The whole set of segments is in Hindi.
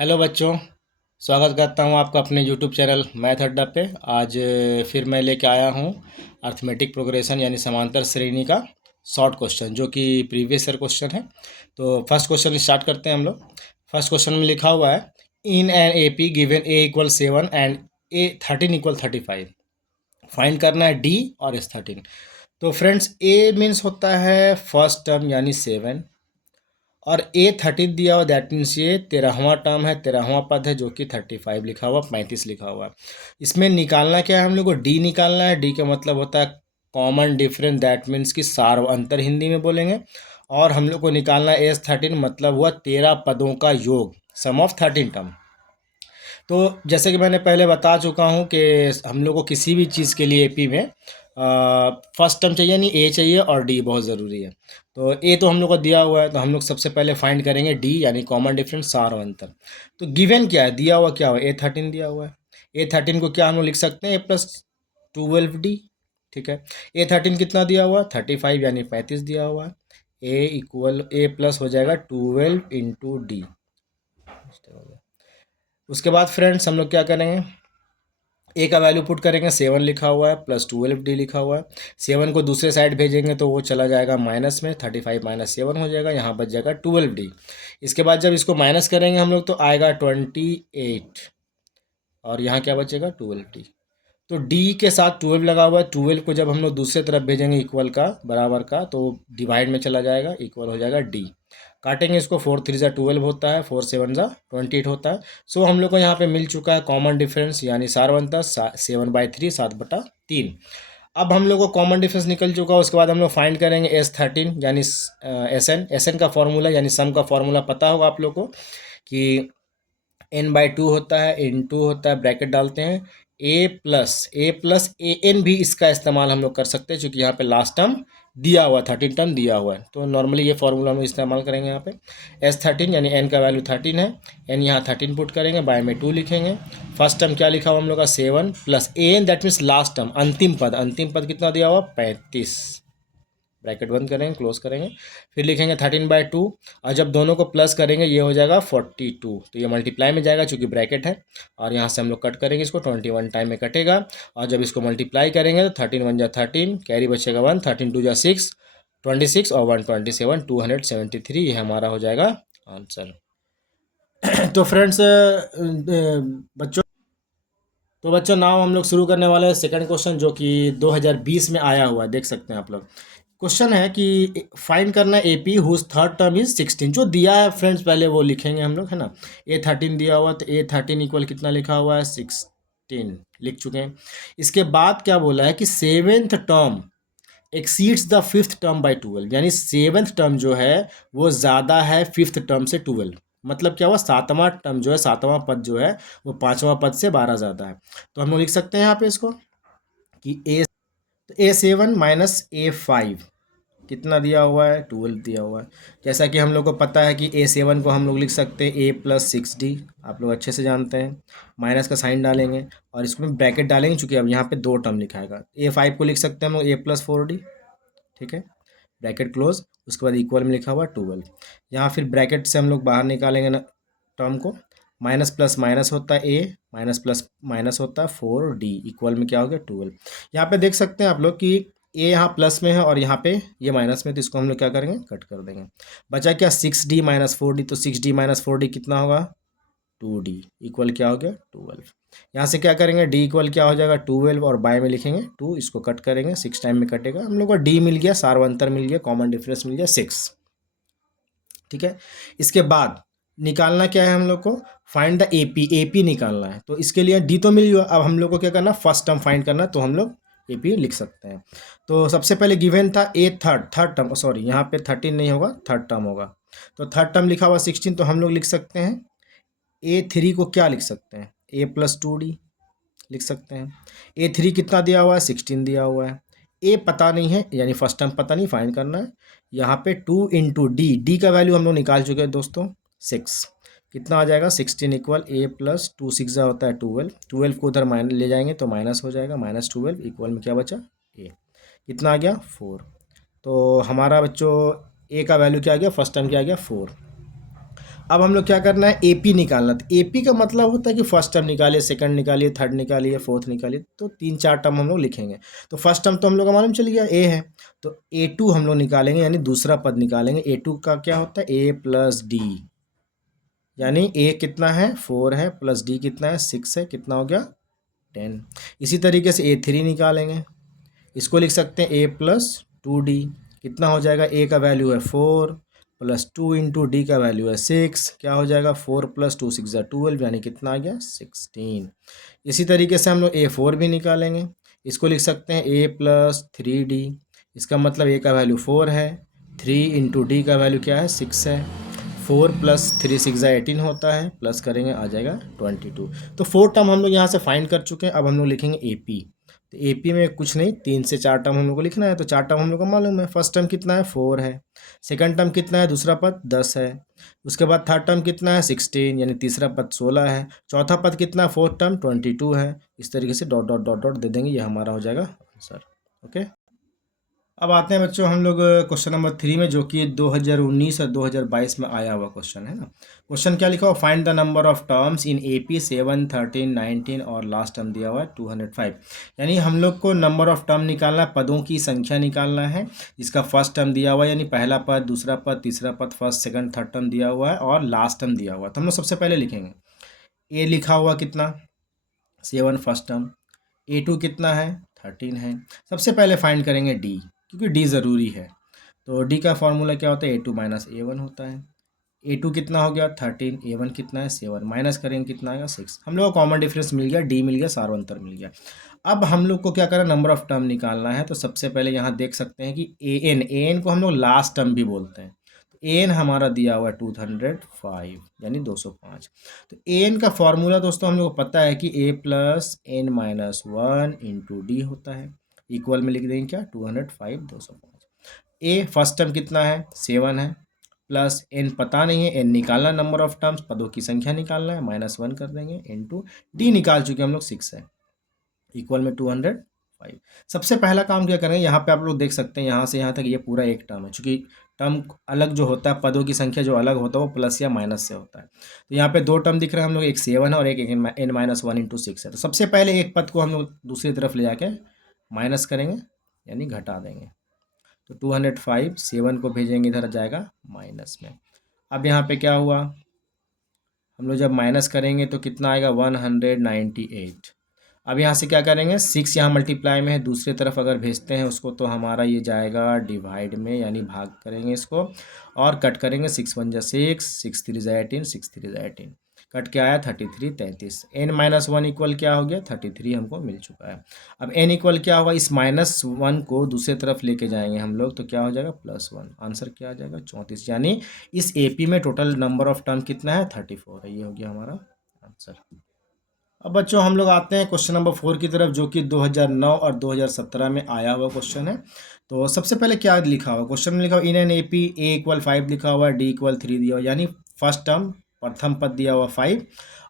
हेलो बच्चों। स्वागत करता हूं आपका अपने यूट्यूब चैनल मैथ अड्डा पे। आज फिर मैं लेके आया हूं अर्थमेटिक प्रोग्रेशन यानी समांतर श्रेणी का शॉर्ट क्वेश्चन जो कि प्रीवियस ईयर क्वेश्चन है। तो फर्स्ट क्वेश्चन स्टार्ट करते हैं हम लोग। फर्स्ट क्वेश्चन में लिखा हुआ है in an A P given a equal 7 and a 13 equal 35 find करना है डी और एस 13। तो फ्रेंड्स ए मीन्स होता है फर्स्ट टर्म यानी 7 और ए 13 दिया हुआ दैट मीन्स ये 13वां टर्म है, 13वां पद है जो कि 35 लिखा हुआ, 35 लिखा हुआ है। इसमें निकालना क्या है हम लोग को, डी निकालना है। डी का मतलब होता है कॉमन डिफरेंस, दैट मीन्स कि सार अंतर हिंदी में बोलेंगे। और हम लोग को निकालना है एस 13 मतलब हुआ 13 पदों का योग, सम ऑफ 13 टर्म। तो जैसे कि मैंने पहले बता चुका हूँ कि हम लोग को किसी भी चीज़ के लिए एपी में फर्स्ट टर्म चाहिए, नहीं ए चाहिए और डी बहुत ज़रूरी है। तो ए तो हम लोग को दिया हुआ है, तो हम लोग सबसे पहले फाइंड करेंगे डी यानी कॉमन डिफरेंस, सार और अंतर। तो गिवन क्या है, दिया हुआ क्या हुआ, ए 13 दिया हुआ है। ए 13 को क्या हम लोग लिख सकते हैं, ए प्लस 12 डी। ठीक है, ए 13 कितना दिया हुआ, 35 यानी 35 दिया हुआ है। ए इक्वल ए प्लस हो जाएगा 12 इंटू डी। उसके बाद फ्रेंड्स हम लोग क्या करेंगे, ए का वैल्यू पुट करेंगे, 7 लिखा हुआ है प्लस 12 डी लिखा हुआ है। 7 को दूसरे साइड भेजेंगे तो वो चला जाएगा माइनस में, 35 माइनस 7 हो जाएगा, यहाँ बच जाएगा 12 डी। इसके बाद जब इसको माइनस करेंगे हम लोग तो आएगा 28 और यहाँ क्या बचेगा 12 डी। तो डी के साथ 12 लगा हुआ है, 12 को जब हम लोग दूसरे तरफ भेजेंगे इक्वल का, बराबर का, तो डिवाइड में चला जाएगा, इक्वल हो जाएगा डी। काटेंगे इसको, 4 3 = 12 होता है, 4 7 = 28 होता है। सो हम लोग को यहाँ पे मिल चुका है कॉमन डिफरेंस यानी सार अंतर 7/3, 7/3। अब हम लोग को कॉमन डिफरेंस निकल चुका है। उसके बाद हम लोग फाइंड करेंगे एस 13 यानी एस एन का फॉर्मूला यानी सम का फॉर्मूला पता होगा आप लोग को कि n/2 होता है, n2 होता है, ब्रैकेट डालते हैं, a प्लस ए एन भी इसका इस्तेमाल हम लोग कर सकते हैं क्योंकि यहाँ पे लास्ट टर्म दिया हुआ है, 13 टर्म दिया हुआ है। तो नॉर्मली ये फॉर्मूला हम लोग इस्तेमाल करेंगे यहाँ पे। S13 यानी n का वैल्यू 13 है, n यहाँ 13 पुट करेंगे, बाय में 2 लिखेंगे। फर्स्ट टर्म क्या लिखा हुआ हम लोग का 7 plus a n that means last term, अंतिम पद। अंतिम पद कितना दिया हुआ 35, ब्रैकेट बंद करेंगे, क्लोज करेंगे, फिर लिखेंगे 13/2 और जब दोनों को प्लस करेंगे ये हो जाएगा 42। तो ये मल्टीप्लाई में जाएगा चूंकि ब्रैकेट है, और यहाँ से हम लोग कट करेंगे इसको, 21 टाइम में कटेगा। और जब इसको मल्टीप्लाई करेंगे तो 13 1 जा 13, कैरी बचेगा 1, 13 2 जा 6, 26 और 127, 273, ये हमारा हो जाएगा आंसर। तो फ्रेंड्स बच्चों नाउ हम लोग शुरू करने वाले हैं सेकंड क्वेश्चन जो कि 2020 में आया हुआ है, देख सकते हैं आप लोग। क्वेश्चन है कि फाइंड करना A P whose third term is 16। जो दिया है फ्रेंड्स पहले वो लिखेंगे हम लोग, है ना। ए 13 दिया हुआ तो ए 13 इक्वल कितना लिखा हुआ है 16, लिख चुके हैं। इसके बाद क्या बोला है कि seventh term exceeds the fifth term by 12, यानी सेवेंथ टर्म जो है वो ज़्यादा है फिफ्थ टर्म से 12। मतलब क्या हुआ, सातवां टर्म जो है, सातवां पद जो है वो पांचवां पद से 12 ज़्यादा है। तो हम लोग लिख सकते हैं यहाँ पे इसको कि A7 माइनस A5 कितना दिया हुआ है 12 दिया हुआ है। जैसा कि हम लोग को पता है कि A7 को हम लोग लिख सकते हैं A+6D, आप लोग अच्छे से जानते हैं। माइनस का साइन डालेंगे और इसको ब्रैकेट डालेंगे चूंकि अब यहाँ पे 2 टर्म लिखाएगा। A5 को लिख सकते हैं हम लोग A+4D, ठीक है, ब्रैकेट क्लोज। उसके बाद इक्वल में लिखा हुआ 12। यहाँ फिर ब्रैकेट से हम लोग बाहर निकालेंगे ना टर्म को, माइनस प्लस माइनस होता है ए, माइनस प्लस माइनस होता है 4D, इक्वल में क्या हो गया 12। यहाँ पे देख सकते हैं आप लोग कि ए यहाँ प्लस में है और यहाँ पे ये माइनस में, तो इसको हम लोग क्या करेंगे, कट कर देंगे। बचा क्या 6D माइनस 4D, तो 6D माइनस 4D कितना होगा 2D, इक्वल क्या हो गया 12। यहाँ से क्या करेंगे, D इक्वल क्या हो जाएगा 12 और बाय में लिखेंगे 2, इसको कट करेंगे, 6 टाइम में कटेगा। हम लोग को D मिल गया, सार्वंतर मिल गया, कॉमन डिफरेंस मिल गया 6, ठीक है। इसके बाद निकालना क्या है हम लोग को, फाइंड द एपी निकालना है। तो इसके लिए डी तो मिल गया, अब हम लोग को क्या करना, फर्स्ट टर्म फाइंड करना, तो हम लोग एपी लिख सकते हैं। तो सबसे पहले गिवन था ए थर्ड टर्म, सॉरी यहाँ पे 13 नहीं होगा, थर्ड टर्म होगा। तो थर्ड टर्म लिखा हुआ 16, तो हम लोग लिख सकते हैं A3 को क्या लिख सकते हैं, A+2D लिख सकते हैं। A3 कितना दिया हुआ है 16 दिया हुआ है। ए पता नहीं है यानी फर्स्ट टर्म पता नहीं, फाइंड करना है। यहाँ पे 2 इंटू डी का वैल्यू हम लोग निकाल चुके हैं दोस्तों 6, कितना आ जाएगा 16 इक्वल A+2 6 होता है 12, 12 को उधर माइनस ले जाएंगे तो माइनस हो जाएगा, -12 इक्वल में क्या बचा ए, कितना आ गया 4। तो हमारा बच्चों ए का वैल्यू क्या आ गया, फर्स्ट टर्म क्या आ गया 4। अब हम लोग क्या करना है, एपी निकालना। तो एपी का मतलब होता है कि फर्स्ट टर्म निकालिए, सेकंड निकालिए, थर्ड निकालिए, फोर्थ निकालिए, तो 3-4 टर्म हम लोग लिखेंगे। तो फर्स्ट टर्म तो हम लोग का मालूम चल गया, ए है, तो A2 हम लोग निकालेंगे, यानी दूसरा पद निकालेंगे। A2 का क्या होता है, A प्लस डी, यानी A कितना है 4 है, प्लस D कितना है 6 है, कितना हो गया 10। इसी तरीके से A3 निकालेंगे, इसको लिख सकते हैं A प्लस 2D, कितना हो जाएगा, A का वैल्यू है 4 प्लस 2 इंटू डी का वैल्यू है 6, क्या हो जाएगा 4 प्लस 2 6 12, यानी कितना आ गया 16। इसी तरीके से हम लोग A4 भी निकालेंगे, इसको लिख सकते हैं A प्लस 3D, इसका मतलब A का वैल्यू 4 है, 3 इंटू डी का वैल्यू क्या है 6 है, 4 प्लस 3 6 18 होता है, प्लस करेंगे आ जाएगा 22। तो 4 टर्म हम लोग यहाँ से फाइंड कर चुके हैं। अब हम लोग लिखेंगे AP। तो AP में कुछ नहीं, 3 से 4 टर्म हम लोग को लिखना है। तो 4 टर्म हम लोग को मालूम है, फर्स्ट टर्म कितना है 4 है, सेकंड टर्म कितना है, दूसरा पद 10 है, उसके बाद थर्ड टर्म कितना है 16, यानी तीसरा पद 16 है, चौथा पद कितना है फोर्थ टर्म 22 है। इस तरीके से डॉट डॉट डॉट डॉट दे देंगे, ये हमारा हो जाएगा आंसर। ओके, अब आते हैं बच्चों हम लोग क्वेश्चन नंबर 3 में, जो कि 2019 और 2022 में आया हुआ क्वेश्चन है ना। क्वेश्चन क्या लिखा हुआ, find the number of terms in AP 7 13 19, और लास्ट टर्म दिया हुआ है 205। यानी हम लोग को नंबर ऑफ टर्म निकालना है, पदों की संख्या निकालना है। इसका फर्स्ट टर्म दिया हुआ है, यानी पहला पद, दूसरा पद, तीसरा पद, फर्स्ट सेकंड थर्ड टर्म दिया हुआ है, और लास्ट टर्म दिया हुआ है। तो हम लोग सबसे पहले लिखेंगे A लिखा हुआ कितना 7 फर्स्ट टर्म, A2 कितना है 13 है। सबसे पहले फाइंड करेंगे D, क्योंकि D ज़रूरी है। तो D का फॉर्मूला क्या होता है, A2 माइनस A1 होता है। A2 कितना हो गया 13, A1 कितना है 7, माइनस करेंगे कितना आएगा 6। हम लोग को कॉमन डिफरेंस मिल गया, D मिल गया, सार्वंतर मिल गया। अब हम लोग को क्या करना, नंबर ऑफ टर्म निकालना है। तो सबसे पहले यहाँ देख सकते हैं कि AN को हम लोग लास्ट टर्म भी बोलते हैं। तो AN हमारा दिया हुआ है 205, यानी 205। तो AN का फॉर्मूला दोस्तों हम लोग को पता है कि A plus N minus 1 into D होता है। इक्वल में लिख देंगे क्या 205 205। A फर्स्ट टर्म कितना है 7 है, प्लस N पता नहीं है, N निकालना, नंबर ऑफ टर्म्स पदों की संख्या निकालना है, -1 कर देंगे, इंटू डी निकाल चुके हम लोग 6 है, इक्वल में 205। सबसे पहला काम क्या करेंगे, यहाँ पे आप लोग देख सकते हैं यहाँ से यहाँ तक ये पूरा एक टर्म है। चूंकि टर्म अलग जो होता है, पदों की संख्या जो अलग होता है वो प्लस या माइनस से होता है। तो यहाँ पे 2 टर्म दिख रहे हैं हम लोग, एक 7 है और एक N-1 इंटू 6 है। तो सबसे पहले एक पद को हम लोग दूसरी तरफ ले जाके माइनस करेंगे, यानी घटा देंगे। तो 205 7 को भेजेंगे इधर, जाएगा माइनस में। अब यहाँ पे क्या हुआ, हम लोग जब माइनस करेंगे तो कितना आएगा 198। अब यहाँ से क्या करेंगे, 6 यहाँ मल्टीप्लाई में है, दूसरी तरफ अगर भेजते हैं उसको तो हमारा ये जाएगा डिवाइड में, यानी भाग करेंगे इसको और कट करेंगे। 6 1 जा 6, 6 3 जा 18, 6 3 जा 18, कट के आया 33 33। N-1 इक्वल क्या हो गया 33 हमको मिल चुका है। अब N इक्वल क्या हुआ, इस -1 को दूसरी तरफ लेके जाएंगे हम लोग, तो क्या हो जाएगा +1, आंसर क्या आ जाएगा 34। यानी इस AP में टोटल नंबर ऑफ टर्म कितना है 34 है, ये हो गया हमारा आंसर। अब बच्चों हम लोग आते हैं क्वेश्चन नंबर 4 की तरफ, जो कि 2009 और 2017 में आया हुआ क्वेश्चन है। तो सबसे पहले क्या लिखा हुआ, क्वेश्चन में लिखा हुआ in an AP A equal 5 लिखा हुआ है, D इक्वल 3 दिया हुआ, यानी फर्स्ट टर्म प्रथम पद दिया हुआ 5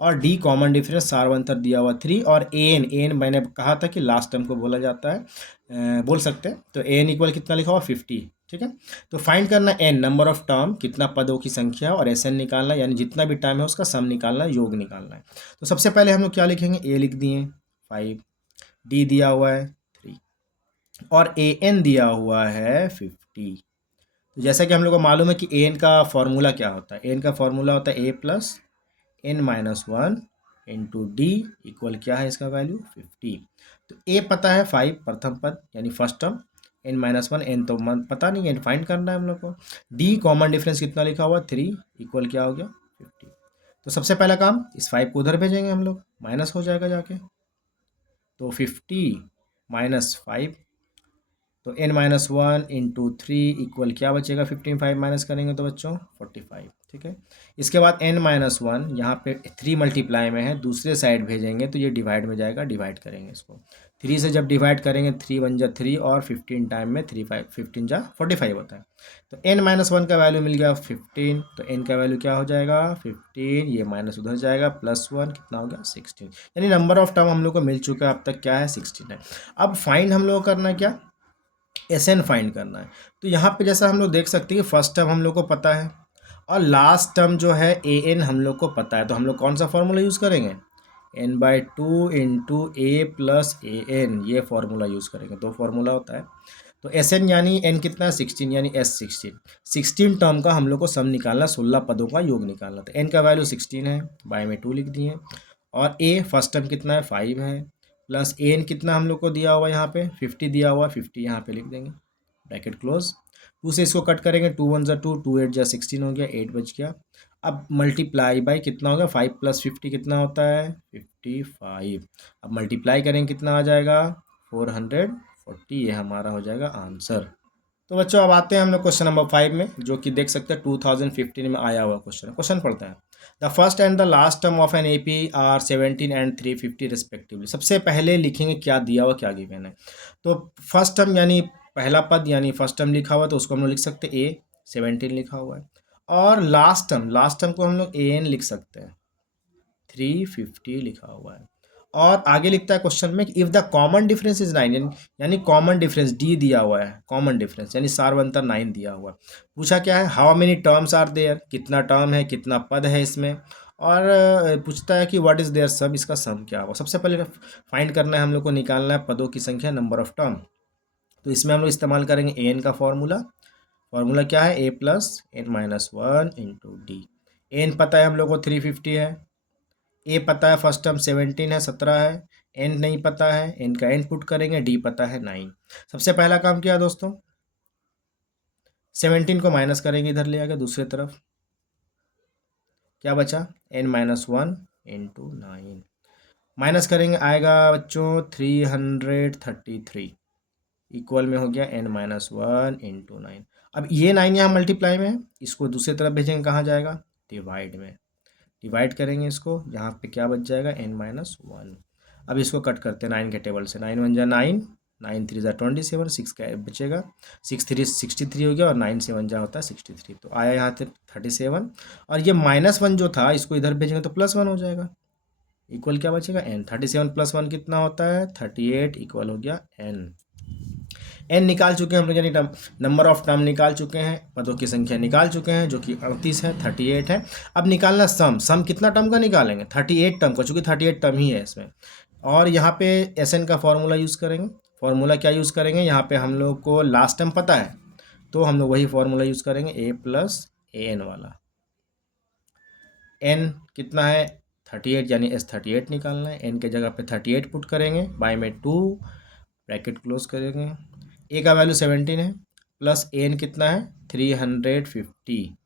और D कॉमन डिफरेंस सार्वंतर दिया हुआ 3, और AN मैंने कहा था कि लास्ट टर्म को बोला जाता है, बोल सकते हैं। तो AN इक्वल कितना लिखा हुआ 50, ठीक है। तो फाइंड करना N नंबर ऑफ टर्म, कितना पदों की संख्या, और SN निकालना, यानी जितना भी टाइम है उसका सम निकालना, योग निकालना है। तो सबसे पहले हम लोग क्या लिखेंगे, A लिख दिए 5, D दिया हुआ है 3 और AN दिया हुआ है 50। तो जैसा कि हम लोग को मालूम है कि AN का फॉर्मूला क्या होता है, AN का फॉर्मूला होता है A plus N-1 into D, equal क्या है इसका वैल्यू 50। तो A पता है 5 प्रथम पद, यानी फर्स्ट टर्म, N-1 N तो पता नहीं है, फाइंड करना है हम लोग को। D कॉमन डिफरेंस कितना लिखा हुआ 3, इक्वल क्या हो गया 50। तो सबसे पहला काम, इस 5 को उधर भेजेंगे हम लोग, माइनस हो जाएगा जाके। तो 50 माइनस 5, तो N-1 इंटू 3 इक्वल क्या बचेगा 15, 5 माइनस करेंगे तो बच्चों 45, ठीक है। इसके बाद N-1 यहाँ पे 3 मल्टीप्लाई में है, दूसरे साइड भेजेंगे तो ये डिवाइड में जाएगा, डिवाइड करेंगे इसको। 3 से जब डिवाइड करेंगे 3 1 जा 3 और 15 टाइम में 3 5 15 जा 45 होता है। तो N-1 का वैल्यू मिल गया 15, तो N का वैल्यू क्या हो जाएगा 15, ये माइनस उधर जाएगा, +1 कितना हो गया 16। यानी नंबर ऑफ टर्म हम लोग को मिल चुका है अब तक, क्या है 16 है। अब फाइंड हम लोग को करना है क्या, SN फाइंड करना है। तो यहाँ पे जैसा हम लोग देख सकते हैं कि फर्स्ट टर्म हम लोग को पता है और लास्ट टर्म जो है ए एन हम लोग को पता है, तो हम लोग कौन सा फॉर्मूला यूज़ करेंगे, n/2 into A plus a N, ये फार्मूला यूज़ करेंगे। दो फार्मूला होता है। तो एस एन यानी एन कितना है 16, यानी एस 16 टर्म का हम लोग को सम निकालना, 16 पदों का योग निकालना। तो एन का वैल्यू 16 है, बाय में 2 लिख दिए। और ए फर्स्ट टर्म कितना है 5 है, प्लस ए एन कितना हम लोग को दिया हुआ यहाँ पे 50 दिया हुआ, 50 यहाँ पे लिख देंगे, ब्रैकेट क्लोज। 2 से इसको कट करेंगे, 2 1 ज़ा 2, 2 8 ज़ा 16 हो गया, 8 बच गया। अब मल्टीप्लाई बाई कितना हो गया, 5 प्लस 50 कितना होता है 55। अब मल्टीप्लाई करेंगे कितना आ जाएगा 440, ये हमारा हो जाएगा आंसर। तो बच्चों अब आते हैं हम लोग क्वेश्चन नंबर 5 में, जो कि देख सकते हैं 2015 में आया हुआ क्वेश्चन। क्वेश्चन पढ़ते हैं, the first and the last term of an AP are 17 and 350 respectively. सबसे पहले लिखेंगे क्या दिया हुआ क्या गिवन है। तो फर्स्ट टर्म यानी पहला पद यानी फर्स्ट टर्म लिखा हुआ है, तो उसको हम लोग लिख सकते हैं ए 17 लिखा हुआ है। और लास्ट टर्म को हम लोग ए एन लिख सकते हैं, 350 लिखा हुआ है। और आगे लिखता है क्वेश्चन में if the common difference is 9, यानी कॉमन डिफरेंस डी दिया हुआ है, कॉमन डिफरेंस यानी सारवंतर 9 दिया हुआ है। पूछा क्या है, how many terms are there, कितना टर्म है, कितना पद है इसमें। और पूछता है कि व्हाट इज़ देयर सम, इसका सम क्या होगा। सबसे पहले फाइंड करना है हम लोग को, निकालना है पदों की संख्या, नंबर ऑफ टर्म। तो इसमें हम लोग इस्तेमाल करेंगे ए एन का फॉर्मूला क्या है, A plus N minus 1 into D. N पता है हम लोग को 350 है, ए पता है फर्स्ट टर्म 17 है, 17 है। एन नहीं पता है, एन का एन पुट करेंगे, डी पता है 9। सबसे पहला काम किया दोस्तों, 17 को माइनस करेंगे, इधर ले आके दूसरी तरफ, क्या बचा n-1 इंटू 9। माइनस करेंगे आएगा बच्चों 333, इक्वल में हो गया n-1 इंटू 9। अब ये 9 यहाँ मल्टीप्लाई में है, इसको दूसरी तरफ भेजेंगे, कहाँ जाएगा डिवाइड में, डिवाइड करेंगे इसको, यहाँ पे क्या बच जाएगा n-1। अब इसको कट करते हैं 9 के टेबल से, 9 1 जा 9, 9 3 जा 27, 6 का बचेगा, 6 3 63 हो गया, और 9 7 जा होता है 63। तो आया यहाँ से 37, और ये -1 जो था इसको इधर भेजेंगे तो +1 हो जाएगा, इक्वल क्या बचेगा n। 37 + 1 कितना होता है 38, इक्वल हो गया n निकाल चुके हैं हम लोग, यानी नंबर ऑफ टर्म निकाल चुके हैं, पदों की संख्या निकाल चुके हैं, जो कि 38 है, 38 है। अब निकालना सम कितना टर्म का निकालेंगे 38 टर्म का, चूँकि 38 टर्म ही है इसमें। और यहाँ पे एस एन का फॉर्मूला यूज़ करेंगे। फॉर्मूला क्या यूज़ करेंगे, यहाँ पे हम लोग को लास्ट टर्म पता है, तो हम लोग वही फॉर्मूला यूज़ करेंगे, ए प्लस ए एन वाला। एन कितना है 38, यानी एस 38 निकालना है, एन के जगह पे 38 पुट करेंगे, बाय में 2, ब्रैकेट क्लोज करेंगे। ए का वैल्यू 17 है, प्लस एन कितना है 350।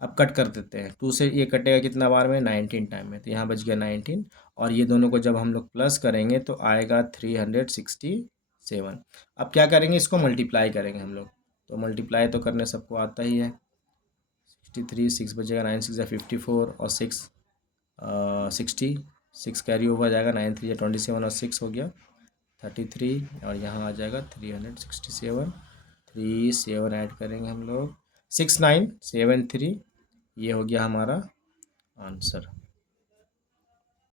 अब कट कर देते हैं, 2 से ये कटेगा कितना बार में 19 टाइम में, तो यहाँ बच गया 19। और ये दोनों को जब हम लोग प्लस करेंगे तो आएगा 367। अब क्या करेंगे, इसको मल्टीप्लाई करेंगे हम लोग, तो मल्टीप्लाई तो करने सबको आता ही है। 63, 6 बचेगा, 9 6 54, और 6 60, 6 कैरी ओवर जाएगा, 9 3 27, और 6 हो गया 33, और यहाँ आ जाएगा 367, 3 7 ऐड करेंगे हम लोग, 6 9 7 3, ये हो गया हमारा आंसर।